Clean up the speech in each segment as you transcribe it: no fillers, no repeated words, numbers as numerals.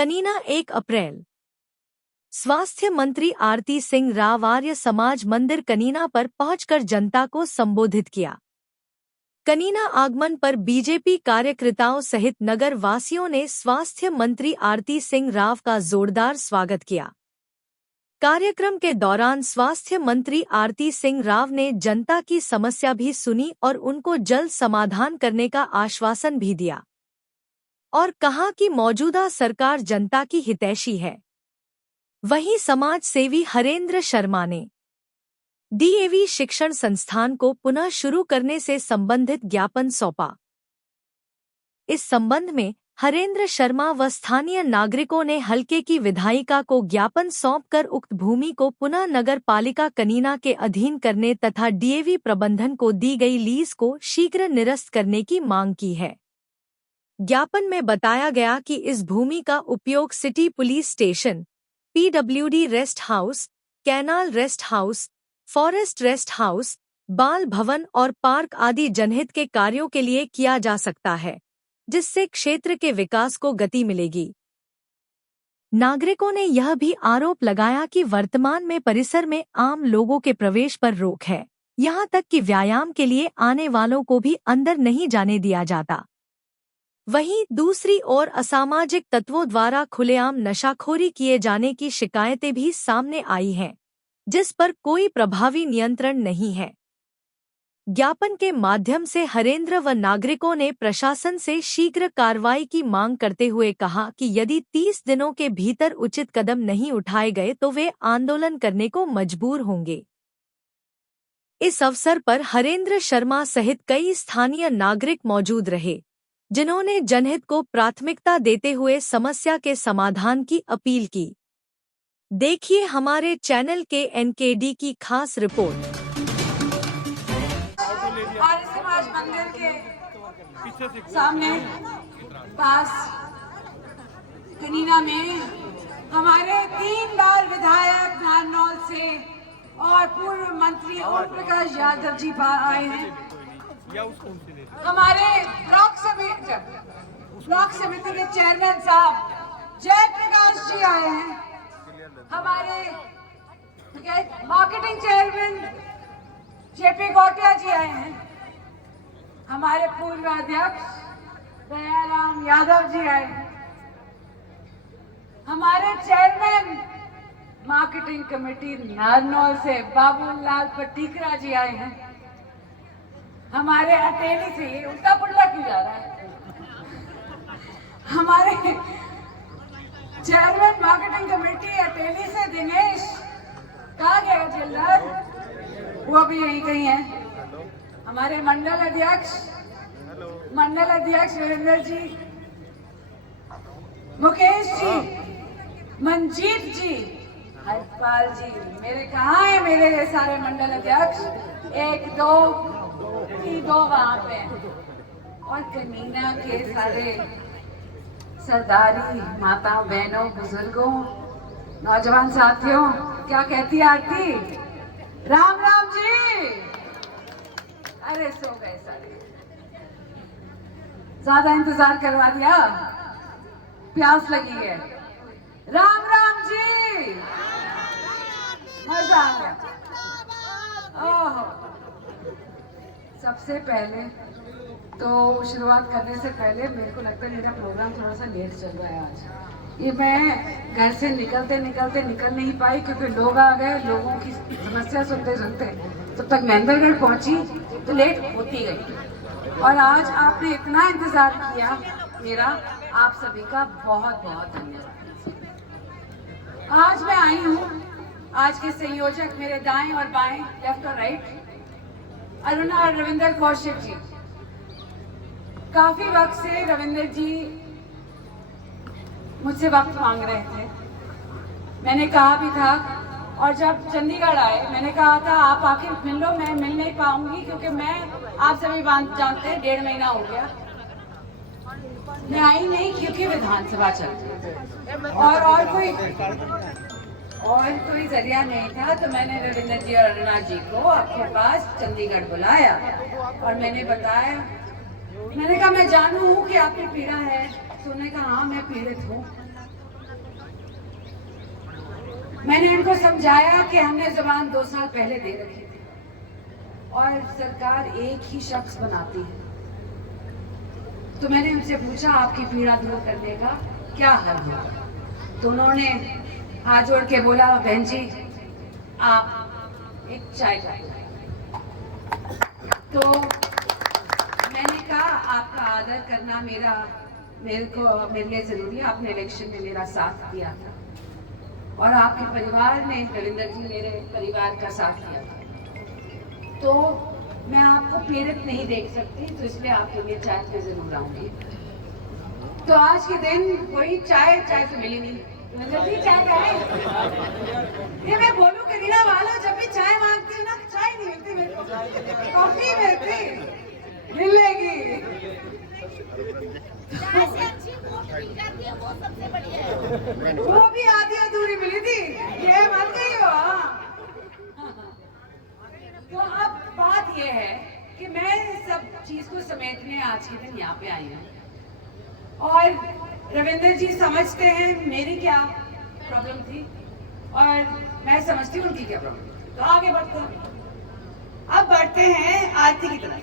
कनीना 1 अप्रैल। स्वास्थ्य मंत्री आरती सिंह राव आर्य समाज मंदिर कनीना पर पहुंचकर जनता को संबोधित किया। कनीना आगमन पर बीजेपी कार्यकर्ताओं सहित नगर वासियों ने स्वास्थ्य मंत्री आरती सिंह राव का जोरदार स्वागत किया। कार्यक्रम के दौरान स्वास्थ्य मंत्री आरती सिंह राव ने जनता की समस्या भी सुनी और उनको जल्द समाधान करने का आश्वासन भी दिया और कहा कि मौजूदा सरकार जनता की हितैषी है। वहीं समाज सेवी हरेंद्र शर्मा ने डीएवी शिक्षण संस्थान को पुनः शुरू करने से संबंधित ज्ञापन सौंपा। इस संबंध में हरेंद्र शर्मा व स्थानीय नागरिकों ने हलके की विधायिका को ज्ञापन सौंपकर उक्त भूमि को पुनः नगर पालिका कनीना के अधीन करने तथा डीएवी प्रबंधन को दी गई लीज को शीघ्र निरस्त करने की मांग की है। ज्ञापन में बताया गया कि इस भूमि का उपयोग city police station, PWD rest house, canal rest house, forest rest house, बाल भवन और पार्क आदि जनहित के कार्यों के लिए किया जा सकता है, जिससे क्षेत्र के विकास को गति मिलेगी। नागरिकों ने यह भी आरोप लगाया कि वर्तमान में परिसर में आम लोगों के प्रवेश पर रोक है, यहां तक कि व्यायाम के लिए आने वालों को भी अंदर नहीं जाने दिया जाता। वहीं दूसरी ओर असामाजिक तत्वों द्वारा खुलेआम नशाखोरी किए जाने की शिकायतें भी सामने आई हैं, जिस पर कोई प्रभावी नियंत्रण नहीं है। ज्ञापन के माध्यम से हरेंद्र व नागरिकों ने प्रशासन से शीघ्र कार्रवाई की मांग करते हुए कहा कि यदि 30 दिनों के भीतर उचित कदम नहीं उठाए गए तो वे आंदोलन करने को मजबूर होंगे। इस अवसर पर हरेंद्र शर्मा सहित कई स्थानीय नागरिक मौजूद रहे, जिन्होंने जनहित को प्राथमिकता देते हुए समस्या के समाधान की अपील की। देखिए हमारे चैनल के एनकेडी की खास रिपोर्ट। आर्य समाज मंदिर के सामने पास कनीना में हमारे 3 बार विधायक नारनौल से और पूर्व मंत्री ओम प्रकाश यादव जी आए हैं। हमारे ब्लॉक समिति के चेयरमैन साहब जय प्रकाश जी आए हैं। हमारे मार्केटिंग चेयरमैन जेपी गोटिया जी आए हैं। हमारे पूर्व अध्यक्ष दयाराम यादव जी आए हैं। हमारे चेयरमैन मार्केटिंग कमेटी नारनौल से बाबूलाल पट्टीकरा जी आए हैं। हमारे अटेली से ये उल्टा पुल्टा क्यों जा रहा है। हमारे चेयरमैन मार्केटिंग कमेटी अटेली से दिनेश कहाँ गया जिल्लर, वो भी यहीं कहीं है। हमारे मंडल अध्यक्ष वीरेंद्र जी, मुकेश जी, मंजीत जी, हरपाल जी, मेरे कहाँ है मेरे ये सारे मंडल अध्यक्ष? 1 2 वहां पे। और कनीना के सारे सरदारी माता बहनों, बुजुर्गों, नौजवान साथियों, क्या कहती है आरती? राम राम जी। अरे सो गए सारे, ज्यादा इंतजार करवा दिया, प्यास लगी है। राम राम जी, मजा आ गया। ओह, सबसे पहले तो शुरुआत करने से पहले मेरे को लगता है मेरा प्रोग्राम थोड़ा सा लेट चल रहा है आज। ये मैं घर से निकल नहीं पाई क्योंकि लोग आ गए। लोगों की समस्या सुनते जब तक महेंद्रगढ़ पहुंची तो लेट होती गई। और आज आपने इतना इंतजार किया मेरा, आप सभी का बहुत बहुत धन्यवाद। आज मैं आई हूँ, आज के संयोजक मेरे दाएं और बाएं, लेफ्ट और राइट, अरुणा और रविंदर कौशिक जी। काफी वक्त से रविंदर जी मुझसे वक्त मांग रहे थे। मैंने कहा भी था, और जब चंडीगढ़ आए मैंने कहा था आप आखिर मिल लो, मैं मिल नहीं पाऊंगी क्योंकि मैं, आप सभी जानते हैं, 1.5 महीना हो गया मैं आई नहीं क्योंकि विधानसभा चल रही और कोई जरिया नहीं था। तो मैंने रविंदर जी और अरुणा जी को आपके पास चंडीगढ़ बुलाया और मैंने बताया, मैंने कहा मैं जानू हूँ कि आपकी पीड़ा है। तो उन्होंने कहा हाँ मैं पीड़ित हूँ। मैंने इनको समझाया कि हमने जबान 2 साल पहले दे रखी थी और सरकार एक ही शख्स बनाती है। तो मैंने उनसे पूछा आपकी पीड़ा दूर करने का क्या हल होगा। तो उन्होंने हाथ जोड़ के बोला बहन जी आप एक चाय का। तो मैंने कहा आपका आदर करना मेरे लिए जरूरी है। आपने इलेक्शन में मेरा साथ दिया था और आपके परिवार ने, रविंदर जी मेरे परिवार का साथ दिया था, तो मैं आपको पीड़ित नहीं देख सकती, तो इसलिए आपके लिए चाय पे जरूर आऊंगी। तो आज के दिन कोई चाय तो मिली नहीं। जब भी चाय ये मैं बोलूं करीना वालों, जब भी चाय मांगती हूँ ना चाय नहीं मिलती मेरे को, कॉफी मिलेगी। वो भी आधी अधूरी मिली थी, ये मत गई हो। तो अब बात ये है कि मैं सब चीज को समेटने आज के दिन यहाँ पे आई हूँ और रविंदर जी समझते हैं मेरी क्या प्रॉब्लम थी और मैं समझती हूँ उनकी क्या प्रॉब्लम थी। तो आगे बढ़ते हैं। अब बढ़ते हैं आरती की तरफ।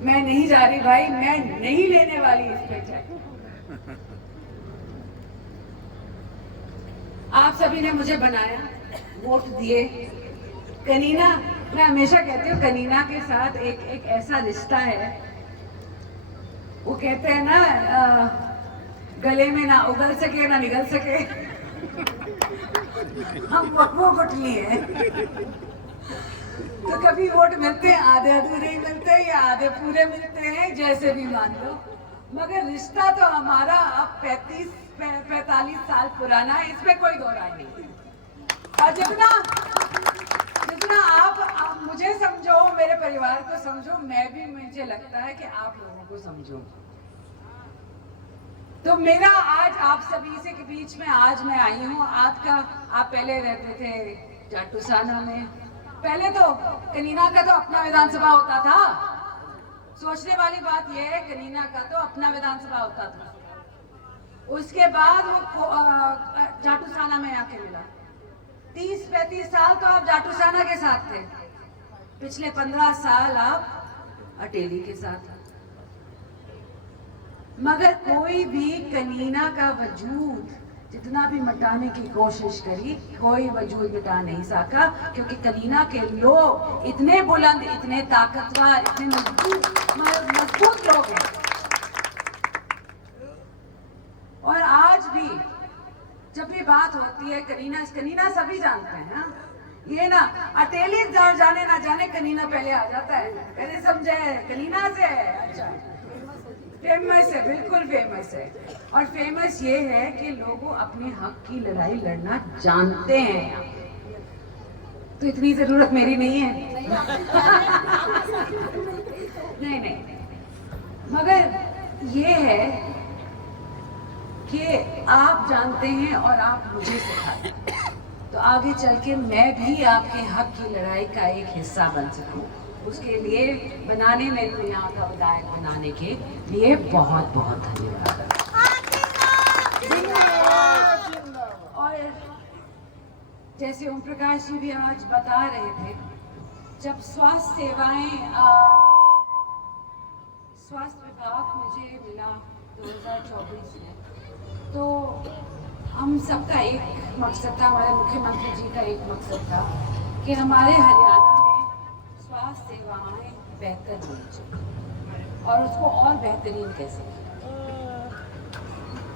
मैं नहीं जा रही भाई, मैं नहीं लेने वाली इस पे चाय। आप सभी ने मुझे बनाया, वोट दिए। कनीना, मैं हमेशा कहती हूँ कनीना के साथ एक ऐसा रिश्ता है, वो कहते हैं ना गले में ना उगल सके ना निगल सके। हम वो गुटली है। तो कभी वोट मिलते हैं, आधे अधूरे ही मिलते हैं या आधे पूरे मिलते हैं, जैसे भी मान लो, मगर रिश्ता तो हमारा अब 45 साल पुराना है, इसमें कोई दो राय नहीं। और जितना आप मुझे समझो, मेरे परिवार को समझो, मुझे लगता है कि आप लोगों को समझो। तो मेरा आज आप सभी से के बीच में आज मैं आई हूँ। आप पहले रहते थे जाटूसाना में। पहले तो कनीना का तो अपना विधानसभा होता था। सोचने वाली बात यह है, कनीना का तो अपना विधानसभा होता था। उसके बाद वो जाटूसाना में आके मिला। 30-35 साल तो आप जाटूसाना के साथ थे, पिछले 15 साल आप अटेली के साथ। मगर कोई भी कनीना का वजूद जितना भी मिटाने की कोशिश करी, कोई वजूद मिटा नहीं सका, क्योंकि कनीना के लोग इतने बुलंद, इतने ताकतवर, इतने मजबूत लोग हैं। और आज भी जब भी बात होती है कनीना सभी जानते हैं ना, ये ना अटेली जाने ना जाने कनीना पहले आ जाता है, पहले समझे कनीना से। अच्छा, फेमस है, बिल्कुल फेमस है। और फेमस ये है कि लोगों अपने हक की लड़ाई लड़ना जानते हैं। तो इतनी जरूरत मेरी नहीं है। नहीं, मगर ये है कि आप जानते हैं और आप मुझे सिखाते हैं, तो आगे चल के मैं भी आपके हक की लड़ाई का एक हिस्सा बन सकूं। उसके लिए बनाने मेरे को यहाँ का विधायक बनाने के लिए बहुत बहुत धन्यवाद। और जैसे ओम प्रकाश जी भी आज बता रहे थे, जब स्वास्थ्य सेवाएं स्वास्थ्य विभाग मुझे मिला 2024 में, तो हम सबका एक मकसद था, हमारे मुख्यमंत्री जी का एक मकसद था कि हमारे हरियाणा स्वास्थ्य सेवाएं बेहतर होनी चाहिए और उसको और बेहतरीन कैसे।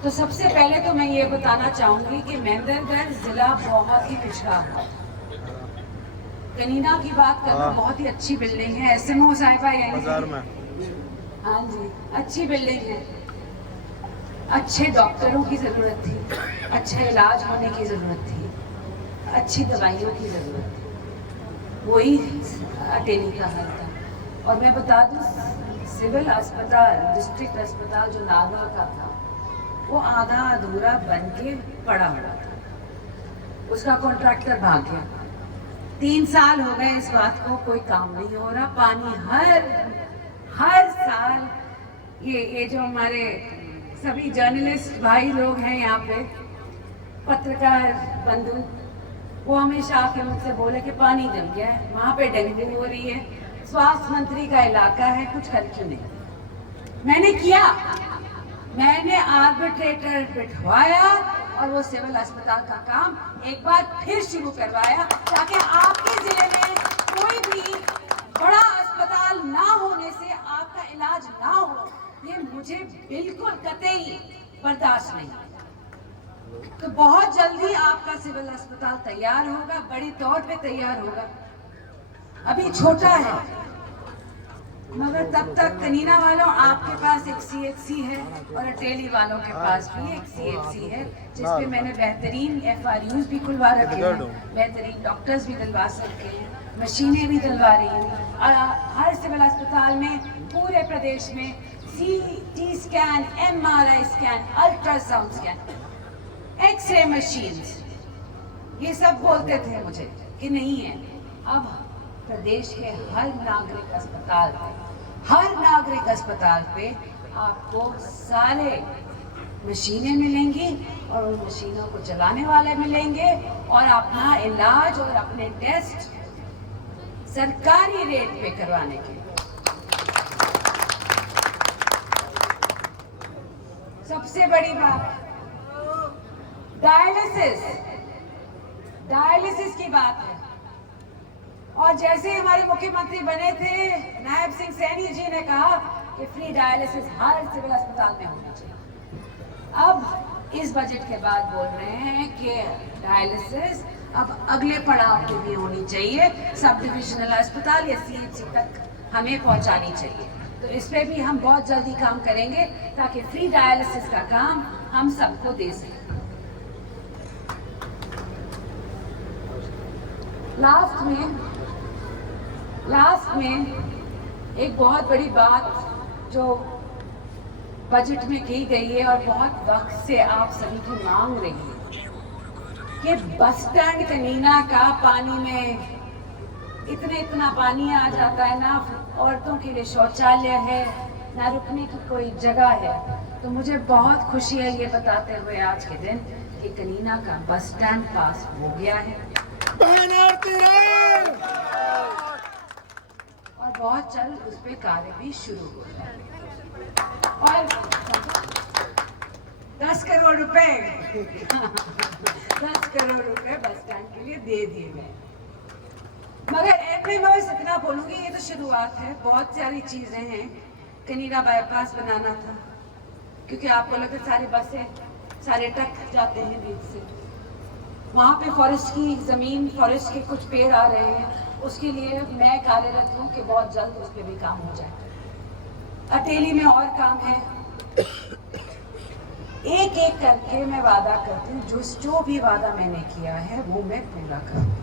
तो सबसे पहले तो मैं ये बताना चाहूंगी कि महेंद्रगढ़ जिला बहुत ही पिछड़ा हुआ। कनीना की बात करूं, बहुत ही अच्छी बिल्डिंग है, SMO साहिबा यहीं। हाँ जी, अच्छी बिल्डिंग है, अच्छे डॉक्टरों की जरूरत थी, अच्छा इलाज होने की जरूरत थी, अच्छी दवाइयों की जरूरत थी, वही अटेली का हल था। और मैं बता दूं, सिविल अस्पताल, डिस्ट्रिक्ट अस्पताल जो नागौर का था, वो आधा अधूरा बन के पड़ा हुआ था, उसका कॉन्ट्रैक्टर भाग गया। 3 साल हो गए इस बात को, कोई काम नहीं हो रहा। पानी हर साल ये जो हमारे सभी जर्नलिस्ट भाई लोग हैं यहाँ पे, पत्रकार बंधु, वो हमेशा आके मुझसे बोले कि पानी जम गया है, वहाँ पे डेंगू हो रही है, स्वास्थ्य मंत्री का इलाका है, कुछ कर क्यों नहीं। मैंने किया, मैंने आर्बिट्रेटर बिठवाया और वो सिविल अस्पताल का काम एक बार फिर शुरू करवाया, ताकि आपके जिले में कोई भी बड़ा अस्पताल ना होने से आपका इलाज ना हो, ये मुझे बिल्कुल कतई बर्दाश्त नहीं। तो बहुत जल्दी आपका सिविल अस्पताल तैयार होगा, बड़ी तौर पे तैयार होगा। अभी छोटा है, मगर तब तक कनीना वालों आपके पास एक CHC है और अटेली वालों के पास भी एक CHC है, जिसपे मैंने बेहतरीन FRUs भी खुलवा रखे हैं, बेहतरीन डॉक्टर्स भी दिलवा सकते हैं, मशीनें भी दिलवा रही हूँ। और हर सिविल अस्पताल में पूरे प्रदेश में CT scan, MRI scan, ultrasound scan, x-ray machines, ये सब बोलते थे मुझे कि नहीं है। अब प्रदेश के हर नागरिक अस्पताल पे आपको सारे मशीनें मिलेंगी और उन मशीनों को चलाने वाले मिलेंगे और अपना इलाज और अपने टेस्ट सरकारी रेट पे करवाने के। सबसे बड़ी बात डायलिसिस की बात है। और जैसे हमारे मुख्यमंत्री बने थे, नायब सिंह सैनी जी ने कहा कि फ्री डायलिसिस हर सिविल अस्पताल में होना चाहिए। अब इस बजट के बाद बोल रहे हैं कि डायलिसिस अब अगले पड़ाव पे भी होनी चाहिए, सब डिविजनल अस्पताल या CHC तक हमें पहुंचानी चाहिए। तो इस पे भी हम बहुत जल्दी काम करेंगे ताकि फ्री डायलिसिस का काम हम सबको दे सकें। लास्ट में एक बहुत बड़ी बात जो बजट में की गई है और बहुत वक्त से आप सभी की मांग रही है कि बस स्टैंड कनीना का पानी में इतना पानी आ जाता है, ना औरतों के लिए शौचालय है, ना रुकने की कोई जगह है। तो मुझे बहुत खुशी है ये बताते हुए आज के दिन कि कनीना का बस स्टैंड पास हो गया है और बहुत जल्द उस पे कार्य भी शुरू हो जाएगा। और 10 करोड़ रुपए 10 करोड़ रुपए बस स्टैंड के लिए दे दिए गए। मगर मैं बस इतना बोलूंगी, ये तो शुरुआत है, बहुत सारी चीजें हैं। कनीना बाईपास बनाना था, क्योंकि आपको लगता है सारी बसें सारे ट्रक जाते हैं बीच से, वहाँ पे फॉरेस्ट की जमीन, फॉरेस्ट के कुछ पेड़ आ रहे हैं, उसके लिए मैं कार्यरत हूँ कि बहुत जल्द उस पर भी काम हो जाए। अटेली में और काम है, एक एक करके मैं वादा करती हूँ, जो भी वादा मैंने किया है वो मैं पूरा करूँ।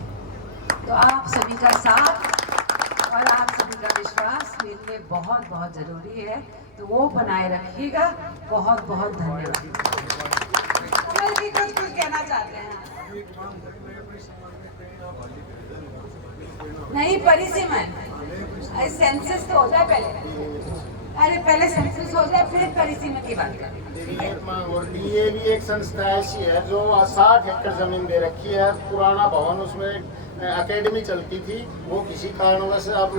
तो आप सभी का साथ और आप सभी का विश्वास मेरे लिए बहुत बहुत जरूरी है, तो वो बनाए रखिएगा। बहुत बहुत धन्यवाद। कमल जी कुछ कहना चाहते हैं? नहीं, परिसीमन, सेंसस तो हो जाए पहले सेंसस हो जाए, फिर परिसीमन की बात करें। और DAV एक संस्था ऐसी है जो 60 एकड़ जमीन दे रखी है, पुराना भवन, उसमें एकेडमी चलती थी, वो किसी कारणवश अब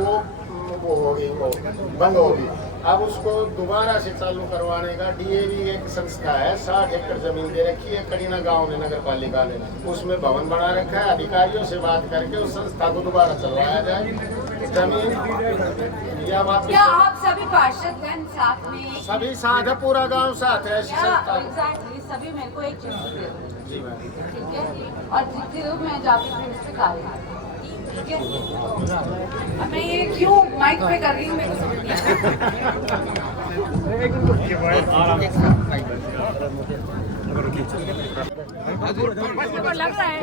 वो होगी, वो बंद होगी। अब उसको दोबारा से चालू करवाने का DAV एक संस्था है, 60 एकड़ जमीन दे रखी है करीना गांव ने, नगर पालिका ने उसमें भवन बना रखा है। अधिकारियों से बात करके उस संस्था को दोबारा चलवाया जाए। जमीन या बात, क्या आप सभी पार्षदगण साथ में, सभी साथ है, पूरा गाँव साथ है। एग्जैक्टली, सभी मेरे को एक चीज दे, ठीक है, और जितने लोग मैं जाके फिर इस पे कार्य, ठीक है। अब मैं ये क्यों माइक पे कर रही हूँ मेरे को समझ नहीं लग रहा है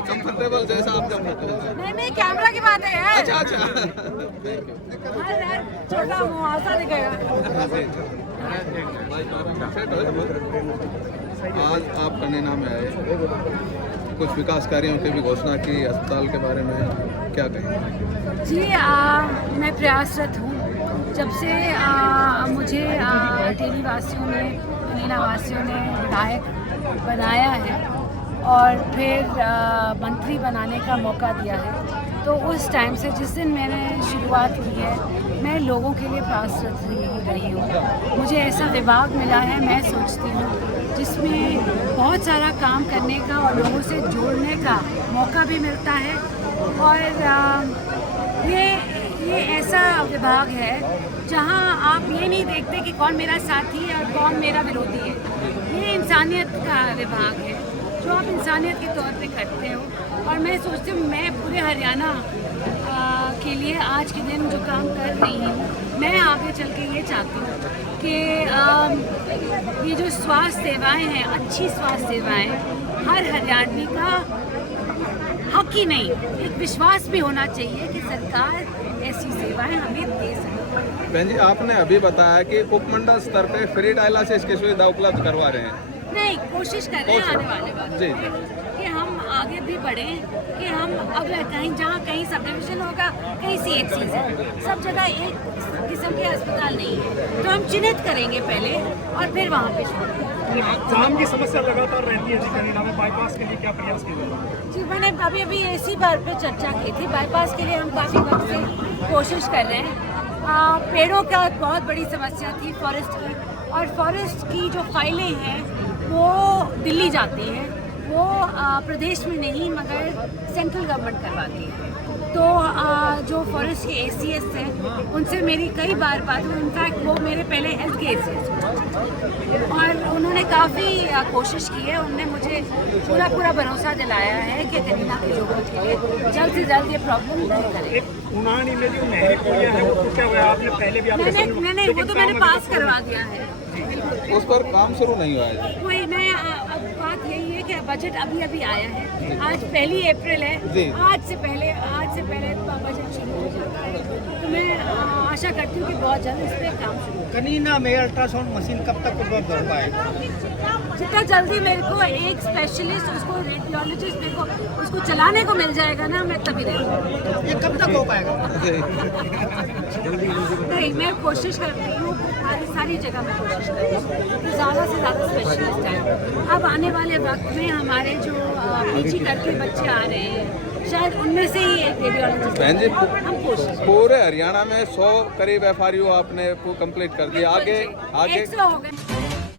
कंफर्टेबल जैसा आप नहीं, कैमरा की बात है यार। अच्छा छोटा मुआवजा दिखेगा। आज आप कनीना में आए, कुछ विकास कार्यों की भी घोषणा की, अस्पताल के बारे में क्या कहें? जी, मैं प्रयासरत हूँ। जब से मुझे अटेली वासियों ने कनीना वासियों ने विधायक बनाया है और फिर मंत्री बनाने का मौका दिया है, तो उस टाइम से जिस दिन मैंने शुरुआत की है मैं लोगों के लिए प्रयासरत रही हूँ। मुझे ऐसा विभाग मिला है, मैं सोचती हूँ, जिसमें बहुत सारा काम करने का और लोगों से जोड़ने का मौका भी मिलता है। और ये ऐसा विभाग है जहाँ आप ये नहीं देखते कि कौन मेरा साथी है और कौन मेरा विरोधी है। ये इंसानियत का विभाग है जो आप इंसानियत के तौर पे करते हो। और मैं सोचती हूँ मैं पूरे हरियाणा के लिए आज के दिन जो काम कर रही हूँ, मैं आगे चल के ये चाहती हूँ कि ये जो स्वास्थ्य सेवाएं हैं, अच्छी स्वास्थ्य सेवाएं हर हरियाणवी का हक ही नहीं, एक विश्वास भी होना चाहिए कि सरकार ऐसी सेवाएं हमें दे सके। बहन जी, आपने अभी बताया कि उपमंडल स्तर पे फ्री डायलिसिस की सुविधा उपलब्ध करवा रहे हैं। नहीं, कोशिश कर रहे हैं आने वाले वक्त जी कि हम आगे भी बढ़ें, कि हम अगर कहीं जहाँ कहीं सब डिविजन होगा, कहीं CHCs है, सब जगह एक किस्म के अस्पताल नहीं है, तो हम चिन्हित करेंगे पहले और फिर वहाँ पे शुरू करेंगे। जाम की समस्या लगातार रहती है जी कनीना में, बाईपास के लिए क्या प्रयास किए? जी, मैंने अभी इसी बार पे चर्चा की थी। बाईपास के लिए हम काफ़ी वक्त से कोशिश कर रहे हैं। पेड़ों का बहुत बड़ी समस्या थी फॉरेस्ट की, और फॉरेस्ट की जो फाइलें हैं वो दिल्ली जाती हैं, वो प्रदेश में नहीं मगर सेंट्रल गवर्नमेंट करवाती है। तो जो फॉरेस्ट के ACS हैं उनसे मेरी कई बार बात हुई, इनफैक्ट वो मेरे पहले हेल्थ के ACS और उन्होंने काफ़ी कोशिश की है। उन्होंने मुझे पूरा भरोसा दिलाया है कि कनीना के लोगों के लिए जल्द से जल्द ये प्रॉब्लम नहीं करेंगे। उनानी में जो नहरी पुलिया है वो क्या हुआ? आपने पहले भी नहीं, वो तो मैंने पास करवा दिया है, उस पर काम शुरू नहीं हुआ है। वही मैं अब बात यही है कि बजट अभी आया है, आज 1 अप्रैल है, आज से पहले बजट शुरू हो जाता है, तो मैं आशा करती हूँ कि बहुत जल्द इस पर काम शुरू हो। कनीना में अल्ट्रासाउंड मशीन कब तक उपलब्ध हो पाएगा? जितना जल्दी मेरे को एक स्पेशलिस्ट, उसको रेडियोलॉजिस्ट मेरे को उसको चलाने को मिल जाएगा ना, मैं तभी रहूँगी। ये कब तक हो पाएगा? नहीं, मैं कोशिश कर रही हूँ, सारी जगह मैं कोशिश कर रही हूँ कि ज़्यादा से ज़्यादा स्पेशलिस्ट हैं। अब आने वाले वक्त में हमारे जो PG करके बच्चे आ रहे हैं, शायद उनमें से ही एक रेडियोलॉजिस्ट बहन जी, हम कोशिश पूरे हरियाणा में 100 करीब FRU आपने कंप्लीट कर दिया, आगे 100 हो गए।